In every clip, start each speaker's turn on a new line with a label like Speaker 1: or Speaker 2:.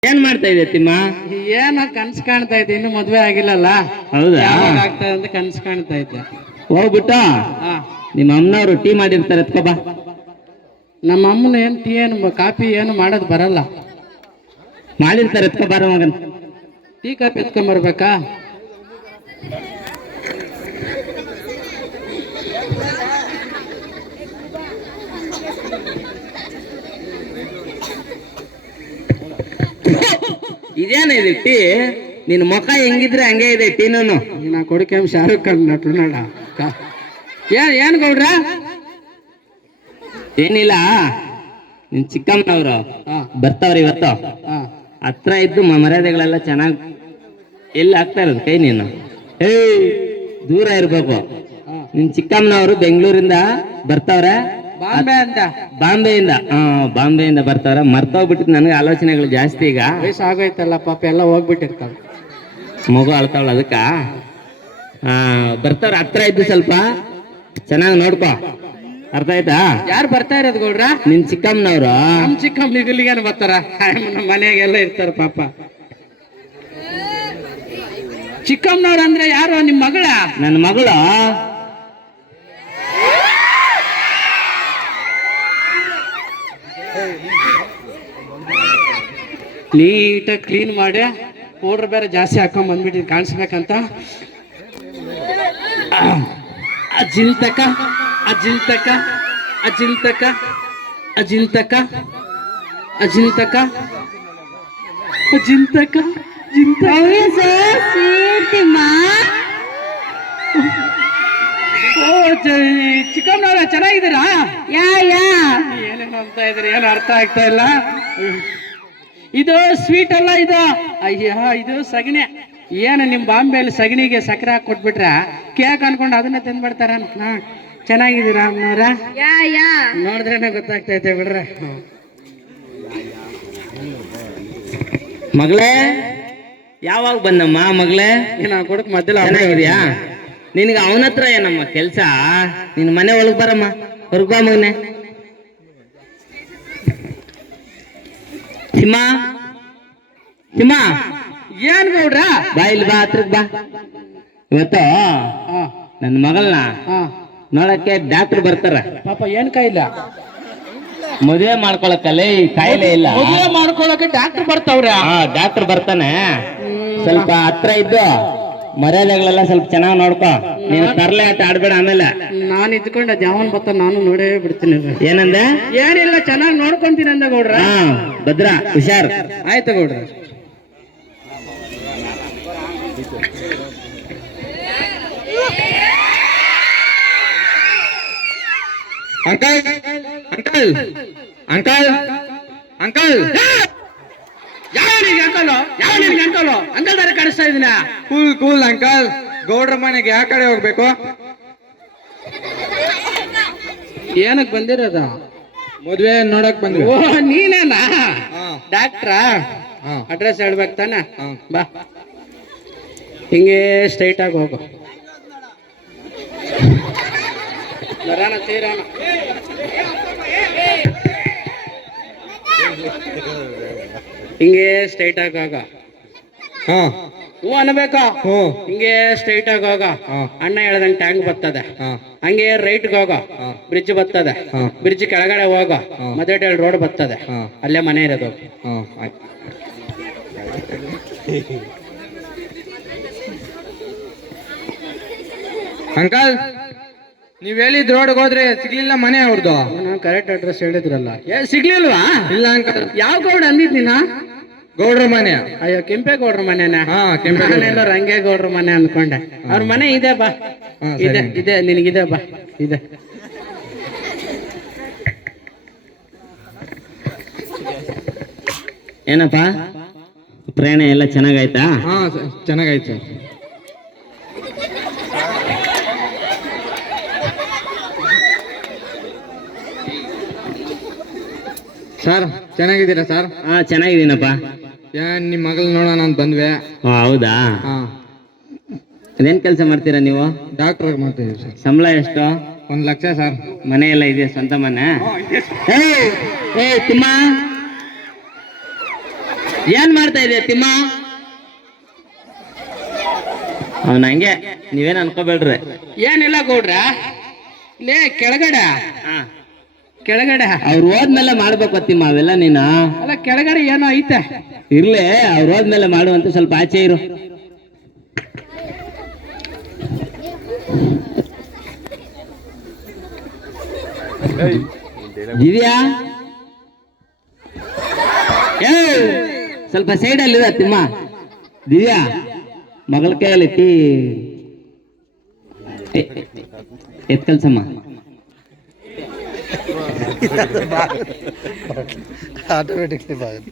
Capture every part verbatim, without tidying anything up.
Speaker 1: ಏನ್ ಮಾಡ್ತಾ ಇದೆ ತಿಮ್ಮ?
Speaker 2: ಏನೋ ಕನ್ಸ್ ಕಾಣ್ತಾ ಇದ್ದೆ, ಇನ್ನು ಮದ್ವೆ ಆಗಿಲ್ಲಲ್ಲ.
Speaker 1: ಹೌದಾ?
Speaker 2: ಯಾವಾಗ ಆಗ್ತದೆ ಅಂತ ಕನ್ಸ್ ಕಾಣ್ತಾ ಇದ್ದೆ.
Speaker 1: ಹೋಗ್ಬಿಟ್ಟ
Speaker 2: ಹಾ,
Speaker 1: ನಿಮ್ಮ ಅಮ್ಮನವ್ರು ಟೀ ಮಾಡಿರ್ತಾರೆ, ಎತ್ಕೋ ಬಾ.
Speaker 2: ನಮ್ಮ ಅಮ್ಮನ ಏನ್ ಟೀ ಏನು ಕಾಫಿ ಏನು ಮಾಡೋದು ಬರಲ್ಲ.
Speaker 1: ಮಾಡಿರ್ತಾರೆ, ಎತ್ಕೋ ಬಾರ ಮಗನ್.
Speaker 2: ಟೀ ಕಾಫಿ ಎತ್ಕೊಂಡ್ ಬರ್ಬೇಕಾ?
Speaker 1: ಇದೇನ ಇದೆ ಟೀ? ನಿನ್ ಮುಖ ಹೆಂಗಿದ್ರೆ ಹಂಗೆ ಇದೆ ಟೀನೂ.
Speaker 2: ನಾ ಕೊಡಿಕೆ ಶಾರುಖ್ ಖಾನ್ ನಟು ನೋಡ. ಏನ್ ಏನ್ ಗೌಡ್ರ?
Speaker 1: ಏನಿಲ್ಲ, ನಿನ್ ಚಿಕ್ಕಮ್ಮನವ್ರು
Speaker 2: ಹಾ
Speaker 1: ಬರ್ತಾವ್ರ ಇವತ್ತು.
Speaker 2: ಹಾ
Speaker 1: ಹತ್ರ ಇದ್ದು ಮರ್ಯಾದೆಗಳೆಲ್ಲ ಚೆನ್ನಾಗ್ ಎಲ್ಲಿ ಆಗ್ತಾ ಇರೋದು ಕೈ ನೀನು? ಏ ದೂರ ಇರ್ಬೇಕು.
Speaker 2: ಹಾ.
Speaker 1: ನಿನ್ ಚಿಕ್ಕಮ್ಮನವರು ಬೆಂಗಳೂರಿಂದ ಬರ್ತಾವ್ರೆ.
Speaker 2: ಬಾಂಬೆ ಅಂತ.
Speaker 1: ಬಾಂಬೆಯಿಂದ ಹಾ ಬಾಂಬೆಯಿಂದ ಬರ್ತಾರ. ಮರ್ತೋಗ್ಬಿಟ್ಟಿದ್ ನನಗೆ ಆಲೋಚನೆಗಳು ಜಾಸ್ತಿ. ಈಗ
Speaker 2: ವಯಸ್ಸು ಆಗೋಯ್ತಲ್ಲ ಪಾಪ, ಎಲ್ಲ ಹೋಗ್ಬಿಟ್ಟಿರ್ತಾವ.
Speaker 1: ಮಗು ಅಳ್ತಾವಳ, ಅದಕ್ಕ ಹಾ ಬರ್ತಾರ. ಹತ್ರ ಇದ್ದು ಸ್ವಲ್ಪ ಚೆನ್ನಾಗಿ ನೋಡ್ಕೊ, ಅರ್ಥ ಆಯ್ತಾ?
Speaker 2: ಯಾರು ಬರ್ತಾ ಇರೋದು ಗೌಡ್ರ?
Speaker 1: ನಿನ್ ಚಿಕ್ಕಮ್ಮನವ್ರು.
Speaker 2: ನಮ್ ಚಿಕ್ಕಮ್ಮ ಇಲ್ಲಿಗೇನು ಬರ್ತಾರ? ನಮ್ಮ ಮನೆಗೆಲ್ಲ ಇರ್ತಾರ ಪಾಪ. ಚಿಕ್ಕಮ್ಮನವ್ರು ಅಂದ್ರೆ ಯಾರು? ನಿಮ್ ಮಗಳ?
Speaker 1: ನನ್ನ ಮಗಳು.
Speaker 2: ನೀಟಾಗಿ ಕ್ಲೀನ್ ಮಾಡಿ ಪೌಡ್ರ್ ಬೇರೆ ಜಾಸ್ತಿ ಹಾಕೊಂಡ್ ಬಂದ್ಬಿಟ್ಟಿದ್ ಕಾಣಿಸ್ಬೇಕಂತ. ಅಜಿಂತಕ ಅಜಿಂತಕ ಅಜಿಂತಕ ಅಜಿಂತಕ ಅಜಿಂತಕ ಅಜಿಂತಕ ಓ ಚಿಕ್ಕಮ್ಮನವ್ರ ಚೆನ್ನಾಗಿದ್ದೀರಾ?
Speaker 3: ಯಾ ಯಾ
Speaker 2: ಏನೇನು ಅಂತ ಇದ್ರಿ, ಏನು ಅರ್ಥ ಆಗ್ತಾ ಇಲ್ಲ. ಇದು ಸ್ವೀಟ್ ಅಲ್ಲ, ಇದು ಅಯ್ಯ ಇದು ಸಗಣಿ. ಏನು ನಿಮ್ ಬಾಂಬೆಯಲ್ಲಿ ಸಗಣಿಗೆ ಸಕ್ಕರೆ ಹಾಕಿ ಕೊಟ್ಬಿಟ್ರ ಕೇಕ್ ಅನ್ಕೊಂಡು ಅದನ್ನ ತಿಂದ್ಬಿಡ್ತಾರ. ಹಾ ಚೆನ್ನಾಗಿದ್ದೀರಾ ಅಮ್ಮನವ್ರ?
Speaker 3: ಯಾ ಯಾ
Speaker 2: ನೋಡಿದ್ರೇನೆ ಗೊತ್ತಾಗ್ತೈತೆ ಬಿಡ್ರೆ.
Speaker 1: ಮಗಳೇ ಯಾವಾಗ ಬಂದಮ್ಮ ಮಗಳೇ?
Speaker 2: ಏನ ಕೊಡಕ್ ಮೊದಲ
Speaker 1: ಚೆನ್ನಾಗಿದ್ಯಾ? ನಿನ್ಗೆ ಅವನ ಹತ್ರ ಏನಮ್ಮ ಕೆಲ್ಸ? ನಿನ್ ಮನೆ ಒಳಗ್ ಬರಮ್ಮ, ಹೊರಗ್ ಬಾ ಮಗನೆ. ಸಿಂಹ ಸಿಂಹ
Speaker 2: ಏನ್ ಗೌಡ್ರ?
Speaker 1: ಬಾ ಇಲ್ಲಿ ಬಾ, ಹತ್ರಕ್ ಬಾ. ಇವತ್ತು
Speaker 2: ಹಾ
Speaker 1: ನನ್ನ ಮಗಳನ್ನ
Speaker 2: ಹಾ
Speaker 1: ನೋಡಕ್ಕೆ ಡಾಕ್ಟರ್ ಬರ್ತಾರ.
Speaker 2: ಪಾಪ ಏನ್ ಕಾಯಿಲ್ಲ?
Speaker 1: ಮದುವೆ ಮಾಡ್ಕೊಳಕ್ಕಲ್ಲ, ಈ ಕಾಯಿಲೆ ಇಲ್ಲ.
Speaker 2: ಮದುವೆ ಮಾಡ್ಕೊಳಕ್ಕೆ ಡಾಕ್ಟರ್ ಬರ್ತಾವ್ರ?
Speaker 1: ಹಾ ಡಾಕ್ಟರ್ ಬರ್ತಾನೆ. ಸ್ವಲ್ಪ ಹತ್ರ ಇದ್ದು ಮರ್ಯಾದೆಗಳೆಲ್ಲ ಸ್ವಲ್ಪ ಚೆನ್ನಾಗಿ ನೋಡ್ಕೊ. ನೀನು ತರ್ಲೆ ಆಟ ಆಡ್ಬೇಡ. ಆಮೇಲೆ
Speaker 2: ನಾನು ಇದ್ಕೊಂಡು ಅದ್ ಯಾವನ್ ಬರ್ತಾನ ನಾನು ನೋಡೇ ಬಿಡ್ತೀನಿ.
Speaker 1: ಏನಂದೆ?
Speaker 2: ಏನಿಲ್ಲ, ಚೆನ್ನಾಗಿ ನೋಡ್ಕೊಂತೀನಿ ಅಂದ ಗೌಡ್ರ.
Speaker 1: ಹಾ ಭದ್ರಾ, ಹುಷಾರ್.
Speaker 2: ಆಯ್ತು ಗೌಡ್ರ.
Speaker 4: ಅಂಕಲ್ ಅಂಕಲ್ ಅಂಕಲ್ ಅಂಕಲ್
Speaker 2: ಯಾವ ನಿನ್ಗೆ ಅಂಕಲು? ಯಾವ ನಿನ್ಗೆ ಅಂಕಲು? ಅಂಕಲ್ ತರ ಕಾಣಿಸ್ತಾ ಇದೀನ?
Speaker 4: Cool cool uncle. ಗೌಡ್ರ ಮನೆಗೆ ಯಾವ ಕಡೆ ಹೋಗ್ಬೇಕು?
Speaker 2: ಏನಕ್ ಬಂದಿರೋದ?
Speaker 4: ಮದ್ವೆ ನೋಡಕ್ ಬಂದ್ವಿ.
Speaker 2: ಓ ನೀನೇನಾ
Speaker 4: ಹಾ.
Speaker 2: ಡಾಕ್ಟ್ರಾ?
Speaker 4: ಹಾ.
Speaker 2: ಅಡ್ರೆಸ್ ಹೇಳ್ಬೇಕು ತಾನೆ?
Speaker 4: ಹಾ.
Speaker 2: ಬಾ, ಹಿಂಗೆ ಸ್ಟ್ರೈಟ್ ಆಗಿ ಹೋಗು. ಬರೋಣ ತೀರೋಣ. ಹಿಂಗೆ ಸ್ಟ್ರೈಟ್ ಆಗಿ ಹೋಗ.
Speaker 4: ಹಾ
Speaker 2: ಹ್ಞೂ ಅನ್ಬೇಕಾ?
Speaker 4: ಹ್ಞೂ.
Speaker 2: ಹಿಂಗೆ ಸ್ಟ್ರೈಟ್ ಆಗಿ ಹೋಗ.
Speaker 4: ಹಾ.
Speaker 2: ಅಣ್ಣ ಹೇಳ್ದಂಗೆ ಟ್ಯಾಂಕ್ ಬರ್ತದೆ.
Speaker 4: ಹಾ.
Speaker 2: ಹಂಗೆ ರೈಟ್ಗೆ ಹೋಗ,
Speaker 4: ಹಾ.
Speaker 2: ಬ್ರಿಡ್ಜ್ ಬರ್ತದೆ.
Speaker 4: ಹಾ.
Speaker 2: ಬ್ರಿಡ್ಜ್ ಕೆಳಗಡೆ ಹೋಗ,
Speaker 4: ಹಾ.
Speaker 2: ಮದೇಟಲ್ ರೋಡ್ ಬರ್ತದೆ.
Speaker 4: ಹಾ.
Speaker 2: ಅಲ್ಲೇ ಮನೆ ಇರೋದು.
Speaker 4: ಹಾ ಆಯ್ತು. ಅಂಕಲ್ ನೀವ್ ಹೇಳಿದ್ ರೋಡ್ಗೆ ಹೋದ್ರೆ ಸಿಗ್ಲಿಲ್ಲ ಮನೆ ಅವ್ರದ್ದು.
Speaker 2: ನಾನು ಕರೆಕ್ಟ್ ಅಡ್ರೆಸ್ ಹೇಳಿದ್ರಲ್ಲ. ಏ ಸಿಗ್ಲಿಲ್ವಾ?
Speaker 4: ಇಲ್ಲ ಅಂಕಲ್.
Speaker 2: ಯಾವ ಗೌಡ ಅಂದಿದ್ ನೀನ?
Speaker 4: ಗೌಡ್ರ ಮನೆ.
Speaker 2: ಅಯ್ಯೋ ಕೆಂಪೇಗೌಡ್ರ ಮನೆನ?
Speaker 4: ಹಾ ಕೆಂಪೇಗೌಡ್ರ.
Speaker 2: ನಾನೆಲ್ಲ ರಂಗೇಗೌಡ್ರ ಮನೆ ಅನ್ಕೊಂಡೆ. ಅವ್ರ ಮನೆ ಇದೆ ಬಾ.
Speaker 4: ಹಾ,
Speaker 2: ಇದೆ
Speaker 4: ಸರಿ.
Speaker 2: ಇದೆ ನಿನಗಿದೆ ಬಾ. ಇದೆ.
Speaker 1: ಏನಪ್ಪ ಪ್ರಯಾಣ ಎಲ್ಲ ಚೆನ್ನಾಗಾಯ್ತಾ?
Speaker 4: ಹಾ ಸ- ಚೆನ್ನಾಗಾಯ್ತು ಸರ್. ಚೆನ್ನಾಗಿದ್ದೀರಾ ಸರ್?
Speaker 1: ಹಾ ಚೆನ್ನಾಗಿದ್ದೀನಪ್ಪ.
Speaker 4: ಏನ್ ನಿಮ್ ಮಗಳು ನೋಡೋಣ ಅಂತ ಬಂದ್ವಿ.
Speaker 1: ಓ ಹೌದಾ?
Speaker 4: ಹಾ
Speaker 1: ಅದೇನ್ ಕೆಲಸ ಮಾಡ್ತೀರಾ ನೀವು?
Speaker 4: ಡಾಕ್ಟರ್ ಮಾಡ್ತಿದ್ದೀವಿ ಸರ್.
Speaker 1: ಸಂಬಳ ಎಷ್ಟು?
Speaker 4: ಒಂದ್ ಲಕ್ಷ ಸರ್.
Speaker 1: ಮನೆ ಎಲ್ಲ ಇದೆ, ಸ್ವಂತ ಮನೆ? ಏ ತಿಮ್ಮ ಏನ್ ಮಾಡ್ತಾ ಇದೀಯ ತಿಮ್ಮ? ಅವನ ಹಂಗೆ, ನೀವೇನ್ ಅನ್ಕೋಬೇಡ್ರಿ.
Speaker 2: ಏನಿಲ್ಲ ಗೌಡ್ರ, ಲೇ ಕೆಳಗಡೆ
Speaker 1: ಹಾ,
Speaker 2: ಕೆಳಗಡೆ
Speaker 1: ಅವ್ರು ಹೋದ್ಮೇಲೆ ಮಾಡ್ಬೇಕು ತಿಮ್ಮ ಅವೆಲ್ಲ ನೀನು.
Speaker 2: ಅಲ್ಲ ಕೆಳಗಡೆ ಏನೋ ಐತೆ.
Speaker 1: ಇರ್ಲಿ, ಅವ್ರು ಹೋದ್ಮೇಲೆ ಮಾಡುವಂತ ಸ್ವಲ್ಪ ಆಚೆ ಇರು. ದಿವ್ಯಾ, ಏ ಸ್ವಲ್ಪ ಸೈಡ್ ಅಲ್ಲಿ ತಿಮ್ಮ. ದಿವ್ಯಾ, ಮಗಳ ಕೈಯಲ್ಲಿ ಟೀ ಎತ್ ಕಲ್ಸಮ್ಮ.
Speaker 3: ಆಟೋಮೆಟಿಕ್ಲಿ ಬಾಗುತ್ತೆ.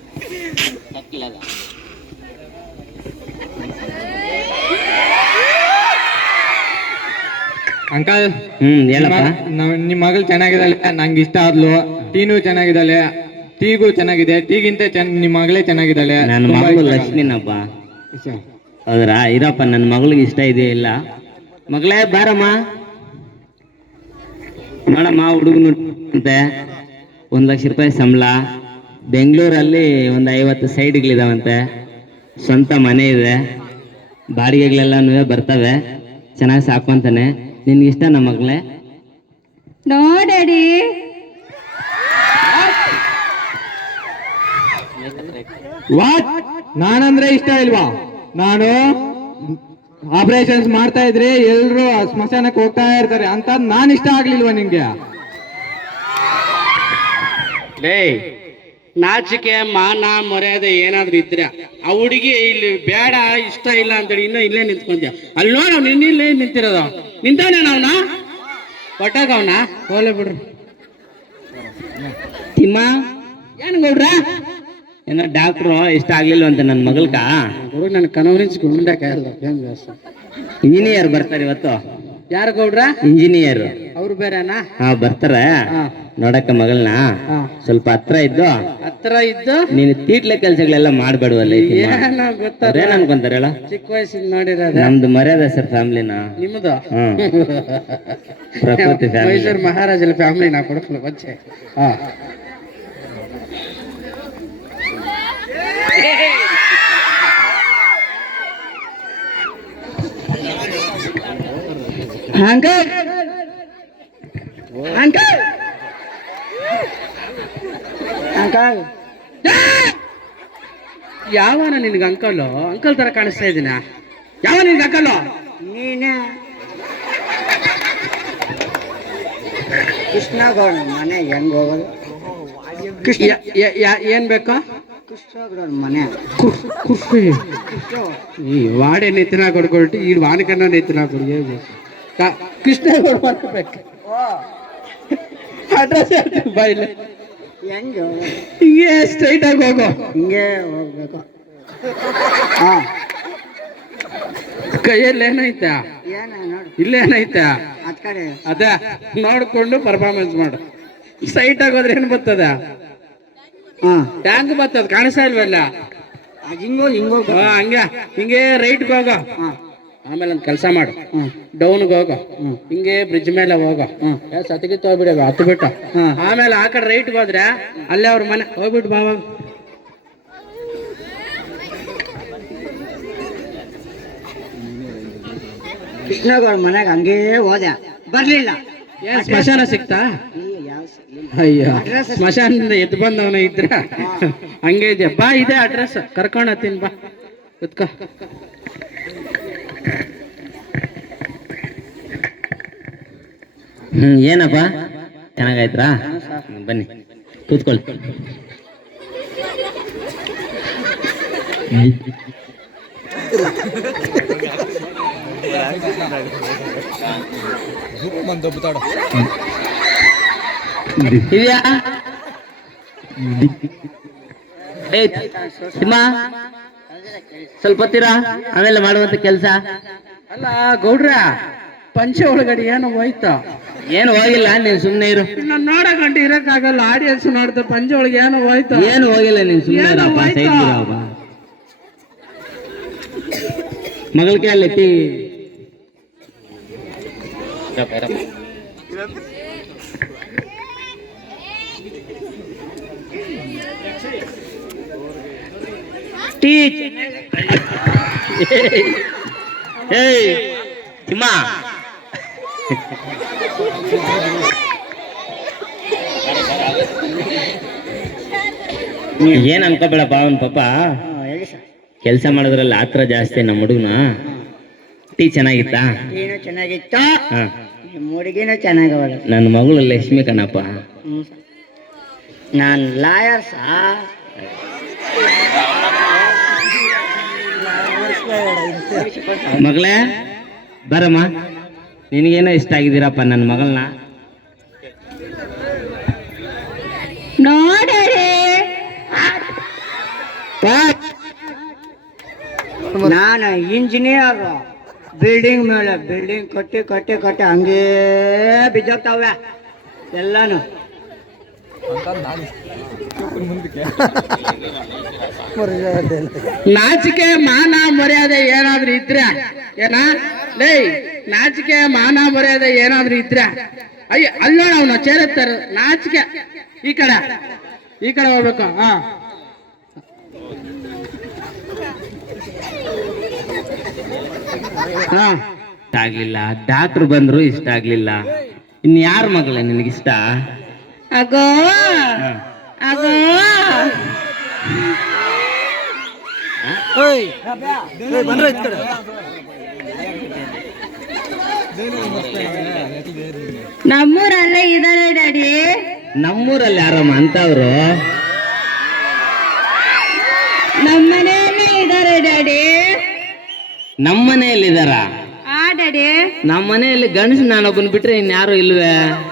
Speaker 4: ಅಂಕಲ್,
Speaker 1: ಹ್ಮ್ ಹೇಳಪ್ಪ.
Speaker 4: ನಿಮ್ ಮಗಳು ಚೆನ್ನಾಗಿದ್ದಾಳೆ, ನಂಗೆ ಇಷ್ಟ ಆದ್ಲು. ಟೀನು ಚೆನ್ನಾಗಿದ್ದಾಳೆ, ಟೀಗೂ ಚೆನ್ನಾಗಿದೆ. ಟೀಗಿಂತ ಚೆನ್ನ ನಿಮ್ ಮಗಳೇ ಚೆನ್ನಾಗಿದ್ದಾಳೆ.
Speaker 1: ನನ್ನ
Speaker 4: ತುಂಬಾ
Speaker 1: ಮಗಳು
Speaker 4: ಇಷ್ಟ ಆಗಲ್ಲ.
Speaker 1: ಲಕ್ಷ್ಮಿನಪ್ಪ.
Speaker 4: ಇಷ್ಟ.
Speaker 1: ಹೌದ್ರಾ? ಇರಪ್ಪ, ನನ್ನ ಮಗಳಿಗೆ ಇಷ್ಟ ಇದೆಯಾ ಇಲ್ಲ. ಮಗಳೇ ಬಾರಮ್ಮ ನೋಡಮ್ಮ, ಹುಡುಗನು ಅಂತೆ ಒಂದ್ ಲಕ್ಷ ರೂಪಾಯಿ ಸಂಬಳ, ಬೆಂಗಳೂರಲ್ಲಿ ಒಂದು ಐವತ್ತು ಸೈಡ್ಗಳಿದಾವಂತೆ, ಸ್ವಂತ ಮನೆ ಇದೆ, ಬಾಡಿಗೆಗಳೆಲ್ಲನೂ ಬರ್ತವೆ, ಚೆನ್ನಾಗಿ ಸಾಕೊಂತಾನೆ. ನಿನ್ಗೆ ಇಷ್ಟ ನಮ್ಮ ಮಗಳೇ?
Speaker 5: No daddy.
Speaker 4: ವಾಟ್? ನಾನಂದ್ರೆ ಇಷ್ಟ ಇಲ್ವಾ? ನಾನು ಆಪರೇಷನ್ಸ್ ಮಾಡ್ತಾ ಇದ್ರೆ ಎಲ್ರು ಸ್ಮಶಾನಕ್ಕೆ ಹೋಗ್ತಾ ಇರ್ತಾರೆ ಅಂತ ನಾನ್ ಇಷ್ಟ ಆಗ್ಲಿಲ್ವಾ ನಿಂಗೆ?
Speaker 2: ಲೇ, ನಾಚಿಕೆ ಮಾನ ಮರ್ಯಾದೆ ಏನಾದ್ರು ಇದ್ರೆ ಆ ಹುಡುಗಿ ಇಲ್ಲಿ ಬೇಡ ಇಷ್ಟ ಇಲ್ಲ ಅಂತೇಳಿ ಇನ್ನೂ ಇಲ್ಲೇ ನಿಂತ್ಕೊಂತೀಯ. ಅಲ್ಲಿ ನೋಡ, ನಿನ್ನ ಇಲ್ಲೇ ನಿಂತಿರೋದು. ನಿಂತವನೇ ಅವನ ಒಟ್ಟಾಗ ಅವನ ಹೋಲೆ ಬಿಡ್ರಿ.
Speaker 1: ತಿಮ್ಮ,
Speaker 2: ಏನ್ ಗೌಡ್ರ?
Speaker 1: ಏನೋ ಡಾಕ್ಟ್ರು ಇಷ್ಟ ಆಗ್ಲಿಲ್ಲ ಅಂತ ನನ್ನ ಮಗಳ್ಕ.
Speaker 2: ಹುಡುಗ ನನ್ನ ಕನವರಿಂಚ್ ಗುಂಡಕ್ಕಾಗಲ್ಲ.
Speaker 1: ಇಂಜಿನಿಯರ್ ಬರ್ತಾರೆ ಇವತ್ತು.
Speaker 2: ಯಾರು ಗೌಡ್ರ?
Speaker 1: ಇಂಜಿನಿಯರ್
Speaker 2: ಅವ್ರು ಬೇರೆನಾ?
Speaker 1: ಹಾ, ಬರ್ತಾರೆ ನೋಡಕ್ಕ ಮಗಳನ್ನ. ಸ್ವಲ್ಪ ಹತ್ರ ಇದ್ದು
Speaker 2: ಹತ್ರ ಇದ್ದು
Speaker 1: ನೀನು ತೀಟ್ಲೆ ಕೆಲ್ಸಗಳೆಲ್ಲ ಮಾಡ್ಬೇಡವಲ್ಲ.
Speaker 2: ಏನೋ ಗೊತ್ತಾರ
Speaker 1: ಏನ್ ಅನ್ಕೊಂತಾರೆ ಹೇಳ?
Speaker 2: ಚಿಕ್ಕ ವಯಸ್ಸಿಗೆ ನೋಡಿರೋದ.
Speaker 1: ನಮ್ದು ಮರ್ಯಾದೆ ಸರ್ ಫ್ಯಾಮಿಲಿನ.
Speaker 2: ನಿಮ್ದು
Speaker 1: ಹ್ಮ್ ಪ್ರಕೃತಿ ಫ್ಯಾಮಿಲಿ.
Speaker 2: ಮೈಸೂರು ಮಹಾರಾಜರ ಫ್ಯಾಮಿಲಿ ನಾ ಕೊಡ್ಕಲ್ಲ ಬಚ್ಚೆ. ಹಾ,
Speaker 5: ಅಂಕಲ್ ಅಂಕಲ್ ಅಂಕಲ್
Speaker 2: ಯಾವನ ನಿನ್ಗೆ ಅಂಕಲ್? ಅಂಕಲ್ ತರ ಕಾಣಿಸ್ತಾ ಇದ್ದೀನ. ಯಾವ ನಿನ್ಗೆ ಅಂಕಲ್?
Speaker 5: ನೀನೆ ಕೃಷ್ಣಗೌಡ ಮನೆ ಹೆಂಗ್ ಹೋಗೋದು? ಕೃಷ್ಣ
Speaker 2: ಏನ್ ಬೇಕು?
Speaker 5: ಕೃಷ್ಣಗೌಡ ಮನೆ
Speaker 2: ಈ ವಾಡೆ ನೆತ್ತಿನ ಕೊಡ್ಕೊಳ್ತಿ, ಈ ವಾನಕನ್ನ ನೆತ್ತಿನ ಕೊಡ್ಗೆ ಕೃಷ್ಣ ಕೊಡ್ಬೇಕು. ಅಡ್ರೆಸ್ ಬಾಯಿಲೆ
Speaker 5: ಹೆಂಗ್
Speaker 2: ಹಿಂಗೆ ಸ್ಟ್ರೈಟ್ ಆಗಿ ಹೋಗೋ.
Speaker 5: ಹಿಂಗೆ ಹೋಗ್ಬೇಕು. ಹಾ,
Speaker 2: ಕೈಯಲ್ಲಿ ಏನೈತಾ?
Speaker 5: ಏನ ನೋಡು
Speaker 2: ಇಲ್ಲೇನೈತಾ?
Speaker 5: ಅದ್ ಕಡೆ
Speaker 2: ಅದ ನೋಡ್ಕೊಂಡು ಪರ್ಫಾರ್ಮೆನ್ಸ್ ಮಾಡು. ಸೈಟ್ ಆಗೋದ್ರೆ ಏನ್ ಬರ್ತದ?
Speaker 5: ಹಾ,
Speaker 2: ಟ್ಯಾಂಕ್ ಬರ್ತದ, ಕಾಣಿಸ್ತಾ ಇಲ್ವಲ್ಲ?
Speaker 5: ಅದ್ ಹಿಂಗೋ ಹಿಂಗೋ
Speaker 2: ಹಾ, ಹಂಗ ಹಿಂಗೆ ರೈಟ್ಗೆ ಹೋಗೋ.
Speaker 5: ಹಾ,
Speaker 2: ಆಮೇಲೆ ಒಂದು ಕೆಲಸ ಮಾಡು,
Speaker 5: ಹ್ಮ್
Speaker 2: ಡೌನ್ಗೆ ಹೋಗೋ.
Speaker 5: ಹ್ಮ್
Speaker 2: ಹಿಂಗೆ ಬ್ರಿಡ್ಜ್ ಮೇಲೆ ಹೋಗೋ. ಸತಿಗೆ ಹೋಗ್ಬಿಡ, ಹತ್ತು ಬಿಟ್ಟು
Speaker 5: ಹ್ಮ್.
Speaker 2: ಆಮೇಲೆ ಆ ಕಡೆ ರೈಟ್ಗೆ ಹೋದ್ರೆ ಅಲ್ಲೇ ಅವ್ರ ಮನೆ ಹೋಗ್ಬಿಟ್ಟು ಬಾವ.
Speaker 5: ಕೃಷ್ಣಗೌಡ ಮನೆಗೆ ಹಂಗೇ ಹೋದೆ, ಬರ್ಲಿಲ್ಲ.
Speaker 2: ಏನ್ ಸ್ಮಶಾನ ಸಿಕ್ತಾ?
Speaker 5: ಇಲ್ಲ, ಯಾವ ಇಲ್ಲ.
Speaker 2: ಅಯ್ಯೋ, ಸ್ಮಶಾನದಿಂದ ಎದ್ದು ಬಂದವನ ಇದ್ರ ಹಂಗೆ ಇದೆ. ಬಾ, ಇದೆ ಅಡ್ರೆಸ್, ಕರ್ಕೊಂಡ್ ಹತ್ತೀನಿ ಬಾ, ಕುತ್ಕೋ.
Speaker 1: ಹ್ಮ್ ಏನಪ್ಪ, ಚೆನ್ನಾಗಾಯ್ತಾ? ಬನ್ನಿ ಕೂತ್ಕೊಳ್ಳಿ. ದಿವ್ಯಾ, ಏ ತಿಮ್ಮ, ಸ್ವಲ್ಪ ಹೊತ್ತೀರಾ? ಆಮೇಲೆ ಮಾಡುವಂತ ಕೆಲಸ.
Speaker 2: ಅಲ್ಲ ಗೌಡ್ರ, ಪಂಚೆ ಒಳಗಡೆ ಏನೋ ಹೋಯ್ತು.
Speaker 1: ಏನು ಹೋಗಿಲ್ಲ, ನೀನ್ ಸುಮ್ನೆ ಇರು.
Speaker 2: ನಾನು ನೋಡಕಂಡು ಇರಕ್ಕಾಗಲ್ಲ, ಆಡಿಯನ್ಸ್ ನೋಡ್ದೆ. ಪಂಚೆ ಒಳಗೆ ಏನೋ ಹೋಯ್ತು.
Speaker 1: ಏನು ಹೋಗಿಲ್ಲ, ನೀನ್ ಸುಮ್ನೆ
Speaker 2: ಏನೋ
Speaker 1: ಇರಪ್ಪ,
Speaker 2: ಹೋಯ್ತು.
Speaker 1: ಸೈಡ್ ಇರಪ್ಪ. ಮಗಳ ಕೈಯಲ್ಲಿ ಟೀ.
Speaker 5: ಟೀ
Speaker 1: ಏಯ್ ತಿಮ್ಮ ಏನ್ ಅನ್ಕೋಬೇಡಪ್ಪ ಅವನ್ ಪಾಪ
Speaker 5: ಹೇಳಿ ಸರ್.
Speaker 1: ಕೆಲಸ ಮಾಡೋದ್ರಲ್ಲಿ ಆತ್ರ ಜಾಸ್ತಿ ನಮ್ಮ ಹುಡುಗನ. ಟೀ ಚೆನ್ನಾಗಿತ್ತಾ?
Speaker 5: ಟೀನು ಚೆನ್ನಾಗಿತ್ತು,
Speaker 1: ಹಾ,
Speaker 5: ನಿಮ್ಮ ಹುಡುಗಿನೂ ಚೆನ್ನಾಗವಳ.
Speaker 1: ನನ್ನ ಮಗಳು ಲಕ್ಷ್ಮಿ ಕಣಪ್ಪ.
Speaker 5: ಹ್ಞೂ ಸರ್. ನಾನು ಲಾಯರ್ ಸಾ.
Speaker 1: ಮಗಳೇ ಬರಮ್ಮ, ನಿನಗೇನೋ ಇಷ್ಟ ಆಗಿದ್ದೀರಪ್ಪ ನನ್ನ ಮಗಳನ್ನ.
Speaker 6: ನೋಡರೆ
Speaker 5: ನಾನು ಇಂಜಿನಿಯರ್. ಬಿಲ್ಡಿಂಗ್ ಮೇಲೆ ಬಿಲ್ಡಿಂಗ್ ಕಟ್ಟಿ ಕಟ್ಟಿ ಕಟ್ಟಿ ಹಂಗೇ ಬಿದ್ದೋಗ್ತಾವೆ ಎಲ್ಲಾನು.
Speaker 2: ನಾಚಿಕೆ ಮಾನ ಮರ್ಯಾದೆ ಏನಾದ್ರೂ ಇದ್ರೆ ಏನ ಲೇ, ನಾಚಿಕೆ ಮಾನ ಮರ್ಯಾದೆ ಏನಾದ್ರೂ ಇದ್ರೆ ಅಯ್ಯ ಅಲ್ಲೋಣ ಅವನು ಚೇರುತ್ತಾರೆ. ನಾಚಿಕೆ ಈ ಕಡೆ ಈ ಕಡೆ ಹೋಗ್ಬೇಕು. ಹಾ ಹಾ
Speaker 1: ಇಷ್ಟ ಆಗ್ಲಿಲ್ಲ, ಡಾಕ್ಟ್ರು ಬಂದ್ರು ಇಷ್ಟ ಆಗ್ಲಿಲ್ಲ. ಇನ್ ಯಾರ ಮಗಳೇ ನಿನಗಿಷ್ಟ?
Speaker 6: ಅಗೋ ಅಗೋ ನಮ್ಮೂರಲ್ಲೇ ಇದಾರೆ ಡ್ಯಾಡಿ.
Speaker 1: ನಮ್ಮೂರಲ್ಲಿ ಯಾರಮ್ಮ ಅಂತವ್ರು?
Speaker 6: ನಮ್ಮನೆಯಲ್ಲೇ ಇದಾರೆ ಡ್ಯಾಡಿ.
Speaker 1: ನಮ್ಮ ಮನೆಯಲ್ಲಿದಾರ?
Speaker 6: ಆ ಡ್ಯಾಡಿ.
Speaker 1: ನಮ್ಮ ಮನೆಯಲ್ಲಿ ಗಂಡಸು ನಾನೊಬ್ಬನ್ ಬಿಟ್ರೆ ಇನ್ಯಾರು ಇಲ್ವೇ?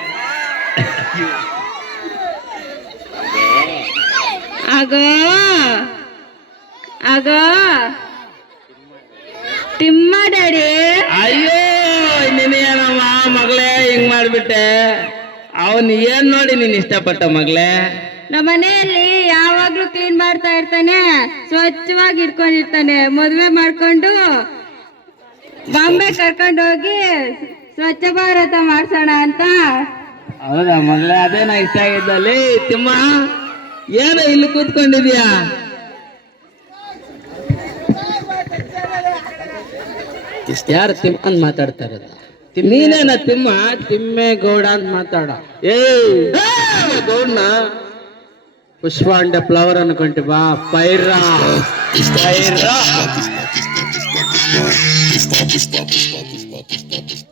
Speaker 6: ಅಗೋ ಅಗೋ ತಿಮ್ಮ ಡ್ಯಾಡಿ.
Speaker 1: ಅಯ್ಯೋ ನೀನೇನಮ್ಮ ಮಗಳೇ ಹಿಂಗ್ ಮಾಡ್ಬಿಟ್ಟೆ. ಅವನ್ ಏನ್ ನೋಡಿ ನೀನ್ ಇಷ್ಟಪಟ್ಟ ಮಗಳೇ?
Speaker 6: ನಮ್ಮ ಮನೆಯಲ್ಲಿ ಯಾವಾಗ್ಲೂ ಕ್ಲೀನ್ ಮಾಡ್ತಾ ಇರ್ತಾನೆ, ಸ್ವಚ್ಛವಾಗಿ ಇಟ್ಕೊಂಡಿರ್ತಾನೆ. ಮದ್ವೆ ಮಾಡ್ಕೊಂಡು ಬಾಂಬೆ ಕರ್ಕೊಂಡು ಹೋಗಿ ಸ್ವಚ್ಛ ಭಾರತ ಮಾಡ್ಸೋಣ ಅಂತ.
Speaker 1: ಹೌದಾ ಮಗಳೇ? ಅದೇನ ಇಷ್ಟ ಆಗಿದ್ದಲ್ಲಿ. ತಿಮ್ಮ ಏನೋ ಇಲ್ಲಿ ಕೂತ್ಕೊಂಡಿದ್ಯಾ?
Speaker 2: ಯಾರು ತಿಮ್ಮಂದ್ ಮಾತಾಡ್ತಾ ಇರೋದು?
Speaker 1: ನೀನೇನ ತಿಮ್ಮ?
Speaker 2: ತಿಮ್ಮೇಗೌಡ ಅಂತ ಮಾತಾಡ.
Speaker 1: ಏ
Speaker 2: ಗೌಡ್ನ ಪುಷ್ಪಾಂಡ ಫ್ಲವರ್ ಅನ್ಕೊಂಟಿ ಬಾ. ಪೈರ
Speaker 1: ಪೈರ